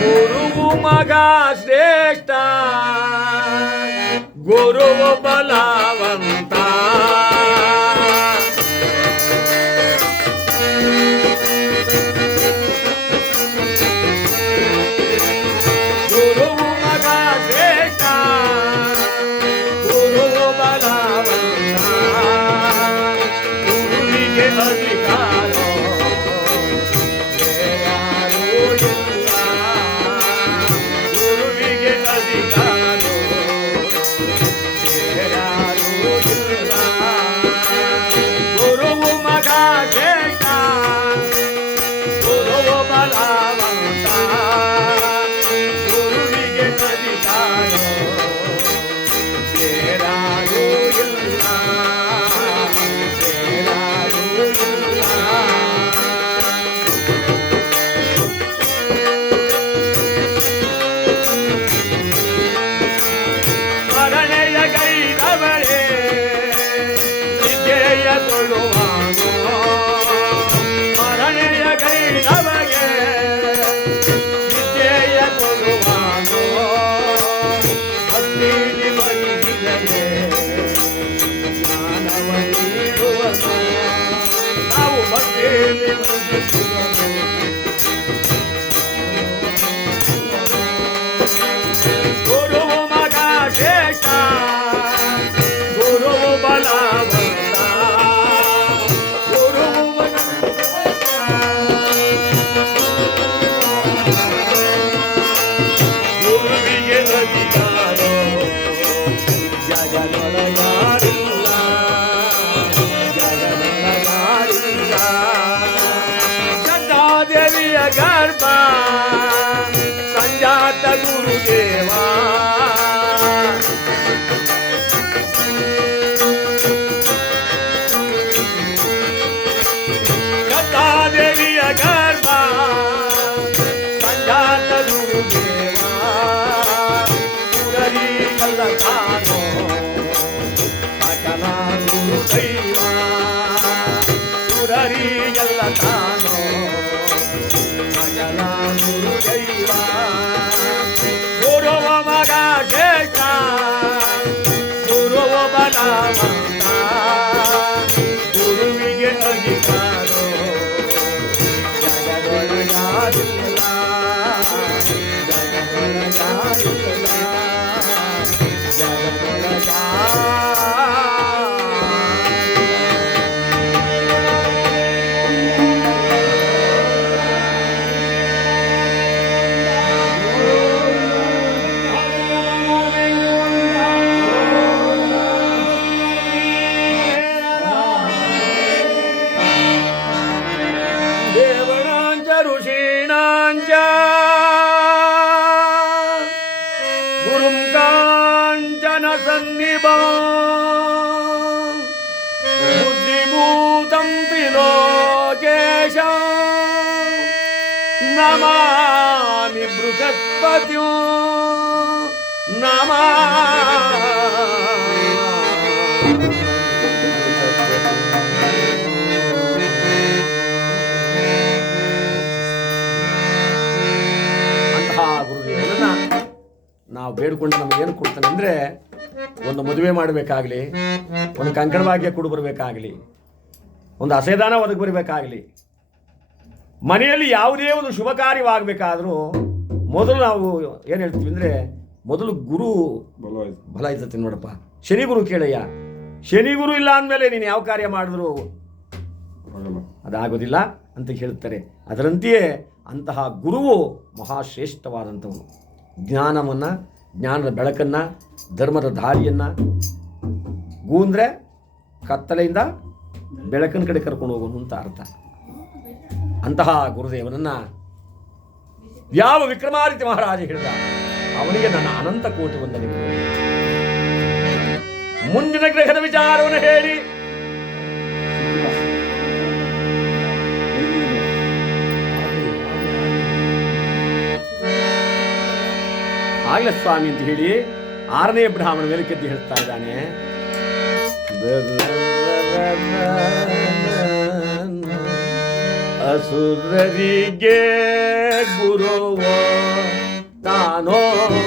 ಗುರುವು ಮಗ ಶ್ರೇಷ್ಠ ಗುರುವು ಬಲವಂತ ಅಂತಹ ಗುರುದೇವರನ್ನ ನಾವು ಬೇಡ್ಕೊಂಡು ಏನು ಕೊಡ್ತಾನೆ ಅಂದರೆ ಒಂದು ಮದುವೆ ಮಾಡಬೇಕಾಗಲಿ, ಒಂದು ಕಂಕಣ ಭಾಗ್ಯ ಕೊಡು ಬರಬೇಕಾಗಲಿ, ಒಂದು ಅಸೇದಾನ ಒದಗಿ ಬರಬೇಕಾಗಲಿ, ಮನೆಯಲ್ಲಿ ಯಾವುದೇ ಒಂದು ಶುಭ ಕಾರ್ಯವಾಗಬೇಕಾದರೂ ಮೊದಲು ನಾವು ಏನು ಹೇಳ್ತೀವಿ ಅಂದರೆ ಮೊದಲು ಗುರು ಬಲ ಇರ್ತೈತಿ ನೋಡಪ್ಪ. ಶನಿ ಗುರು ಕೇಳಯ್ಯ. ಶನಿ ಗುರು ಇಲ್ಲ ಅಂದಮೇಲೆ ನೀನು ಯಾವ ಕಾರ್ಯ ಮಾಡಿದ್ರು? ಅದಾಗೋದಿಲ್ಲ ಅಂತ ಹೇಳ್ತಾರೆ ಅದರಂತೆಯೇ ಅಂತಹ ಗುರುವು ಮಹಾಶ್ರೇಷ್ಠವಾದಂಥವನು. ಜ್ಞಾನವನ್ನು ಜ್ಞಾನದ ಬೆಳಕನ್ನು ಧರ್ಮದ ದಾರಿಯನ್ನು ಗೂಂದ್ರೆ ಅಂದರೆ ಕತ್ತಲೆಯಿಂದ ಬೆಳಕಿನ ಕಡೆ ಕರ್ಕೊಂಡು ಹೋಗೋನು ಅಂತ ಅರ್ಥ. ಅಂತಹ ಗುರುದೇವನನ್ನು ಯಾವ ವಿಕ್ರಮಾದಿತ್ಯ ಮಹಾರಾಜ ಹೇಳಿದ ಅವನಿಗೆ ನನ್ನ ಅನಂತ ಕೋಟಿ ವಂದನೆಗಳು. ಮುಂದಿನ ಗ್ರಹದ ವಿಚಾರವನ್ನು ಹೇಳಿ. ಆಗ್ಲ ಸ್ವಾಮಿ ಅಂತ ಹೇಳಿ ಆರನೇ ಬ್ರಾಹ್ಮಣ ಮೇಲಕ್ಕೆದ್ದು ಹೇಳ್ತಾ ಇದ್ದಾನೆ. ಅಸುರರಿಗೆ ಗುರುವ ತಾನೋ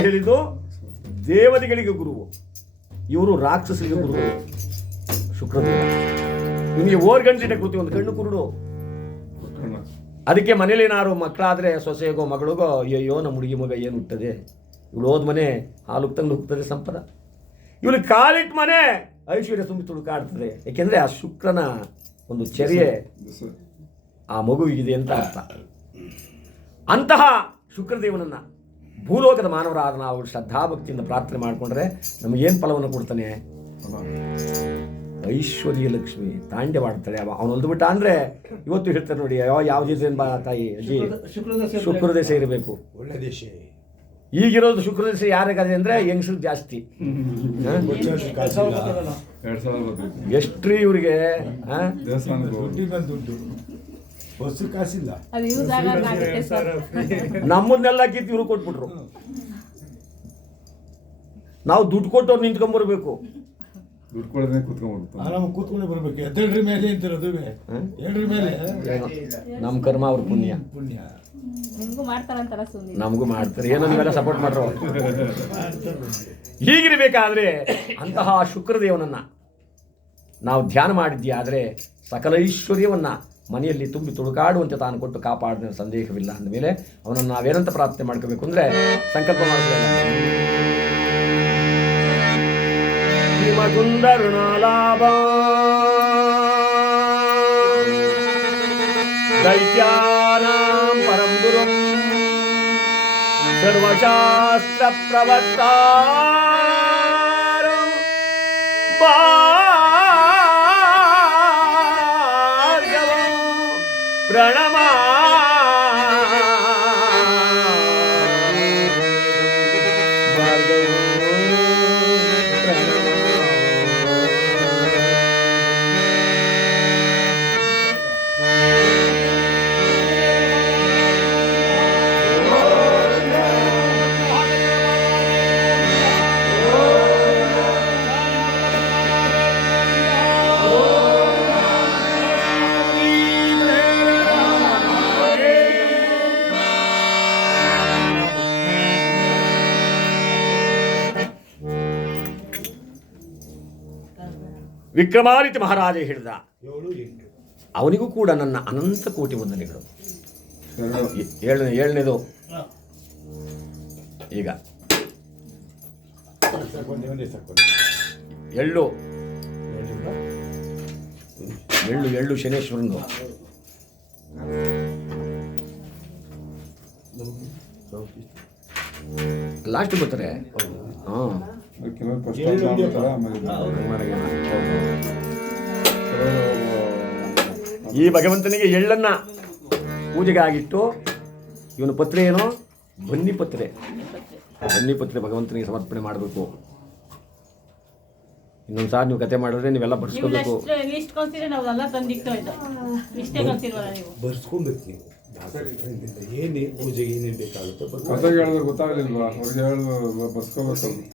ಹೇಳಿದ್ದು ದೇವತೆಗಳಿಗೆ ಗುರುವು. ಇವರು ರಾಕ್ಷಸರಿಗೆ ಗುರು ಶುಕ್ರದೇವ ನಿಮಗೆ ಓರ್ ಗಂಟೆ ಕೂತಿ ಒಂದು ಕಣ್ಣು ಕುರುಡು. ಅದಕ್ಕೆ ಮನೇಲಿ ಏನಾದ್ರು ಮಕ್ಕಳಾದ್ರೆ ಸೊಸೆಗೋ ಮಗಳಿಗೋ ಅಯ್ಯೋ ನಮ್ಮ ಹುಡುಗಿ ಮಗ ಏನು ಹುಟ್ಟದೆ? ಇವಳು ಹೋದ ಮನೆ ಹಾಲು ತಂದು ಹುಟ್ಟದೆ ಸಂಪದ. ಇವಳು ಕಾಲಿಟ್ಟ ಮನೆ ಐಶ್ವರ್ಯ ತುಂಬಿ ತುಳುಕಾಡ್ತದೆ ಯಾಕೆಂದ್ರೆ ಆ ಶುಕ್ರನ ಒಂದು ಚರ್ಯೆ ಆ ಮಗುವಿಗಿದೆ ಅಂತ ಅರ್ಥ. ಅಂತಹ ಶುಕ್ರದೇವನನ್ನ ಭೂಲೋಕದ ಮಾನವರಾದ ನಾವು ಶ್ರದ್ಧಾಭಕ್ತಿಯಿಂದ ಪ್ರಾರ್ಥನೆ ಮಾಡಿಕೊಂಡ್ರೆ ನಮಗೇನು ಫಲವನ್ನು ಕೊಡ್ತಾನೆ? ಐಶ್ವರ್ಯ ಲಕ್ಷ್ಮಿ ತಾಂಡ್ಯವಾಡ್ತಾಳೆ. ಅವ ಅವನು ಬಿಟ್ಟ ಅಂದ್ರೆ ಇವತ್ತು ಹೇಳ್ತಾರೆ ನೋಡಿ ಯಾವ ಯಾವ ದಿವಸ ಬಾ ತಾಯಿ ಅಜ್ಜಿ ಶುಕ್ರ ದೇಶ ಇರಬೇಕು ಒಳ್ಳೆ ದೇಶ. ಈಗಿರೋದು ಶುಕ್ರ ದೇಶ ಅಂದರೆ ಅಂದ್ರೆ ಹೆಂಗಸ್ರು ಜಾಸ್ತಿ. ಎಷ್ಟ್ರಿ ಇವ್ರಿಗೆ ಬಸ್ಸು ಕಾಸಿಲ್ಲ ಅದು ಯೂಸ್ ಆಗುತ್ತೆ ಸರ್? ನಮ್ಮನ್ನೆಲ್ಲ ಕಿತ್ತು ಇವ್ರು ಕೊಟ್ಬಿಟ್ರು. ನಾವು ದುಡ್ಡು ಕೊಟ್ಟು ದುಡ್ಡು ಕೊಡೋದೇ ಕುತ್ಕೊಂಡ್ಬಿಡ್ತಾನೆ ಆರಾಮ ಕೂತ್ಕೊಂಡೆ ಬರ್ಬೇಕು. ಎದ್ದೇಳ್ರಿ ಮೇಲೆ ಹೇಳ್ರಿ ಮೇಲೆ? ನಮ್ಮ ಕರ್ಮ ಅವ್ರ ಪುಣ್ಯ. ಪುಣ್ಯ. ನಿಮ್ಗೂ ಮಾಡ್ತಾರಂತಾರ ಸುಮ್ಮನೆ ನಮಗೂ ಮಾಡ್ತಾರೆ. ಏನೋ ನೀವೆಲ್ಲ ಸಪೋರ್ಟ್ ಮಾಡ್ರು. ಹೀಗಿರಬೇಕಾದ್ರೆ ಅಂತಹ ಶುಕ್ರದೇವನನ್ನ ನಾವು ಧ್ಯಾನ ಮಾಡಿದ್ದಿ ಆದರೆ ಸಕಲ ಐಶ್ವರ್ಯವನ್ನ ಮನೆಯಲ್ಲಿ ತುಂಬಿ ತುಳುಕಾಡುವಂತೆ ತಾನು ಕೊಟ್ಟು ಕಾಪಾಡಿದ ಸಂದೇಹವಿಲ್ಲ ಅಂದಮೇಲೆ ಅವನನ್ನು ನಾವೇನಂತ ಪ್ರಾರ್ಥನೆ ಮಾಡ್ಕೋಬೇಕು ಅಂದರೆ ಸಂಕಲ್ಪ ಪರಂಗುರಂ ಸರ್ವಶಾಸ್ತ್ರ ಬಾ ಪ್ರಣಮ ವಿಕ್ರಮಾದಿತ್ಯ ಮಹಾರಾಜ ಹೇಳಿದ ಅವನಿಗೂ ಕೂಡ ನನ್ನ ಅನಂತ ಕೋಟಿ ವಂದನೆಗಳು. ಏಳನೇ ಏಳನೇದು? ಈಗ. ಎಳ್ಳು. ಎಳ್ಳು ಎಳ್ಳು ಶನೇಶ್ವರನು ಲಾಸ್ಟ್ ಬರ್ತಾರೆ ಕೆಲವರು ಫಸ್ಟ್ ಮಾಡ್ತಾರೆ ಆಮೇಲೆ ಕೆಲವರು ಈ ಭಗವಂತನಿಗೆ ಎಳ್ಳನ್ನ ಪೂಜೆಗಾಗಿಟ್ಟು ಇವನ ಪತ್ರೆ ಏನು? ಬನ್ನಿ ಪತ್ರೆ. ಬನ್ನಿ ಪತ್ರೆ ಭಗವಂತನಿಗೆ ಸಮರ್ಪಣೆ ಮಾಡಬೇಕು. ಇನ್ನೊಂದು ಸಾರಿ ನೀವು ಕತೆ ಮಾಡಿದ್ರೆ ನೀವೆಲ್ಲ ನೀವು ಬರ್ಸ್ಕೋಬೇಕು ಬರ್ಸ್ಕೊಬೇಕು ನೀವು. ಏನೇ ಪೂಜೆಗೆ ಏನೇನು ಬೇಕಾಗುತ್ತೆ ಬರ್ಸ್ಕೊಂಡು ಕತೆ ಹೇಳಿದ್ರೆ ಗೊತ್ತಾಗಲಿಲ್ವಾ? ಅವ್ರಿಗೆ ಹೇಳಿದ್ರು ಬರ್ಸ್ಕೋಬೇಕಲ್ಲ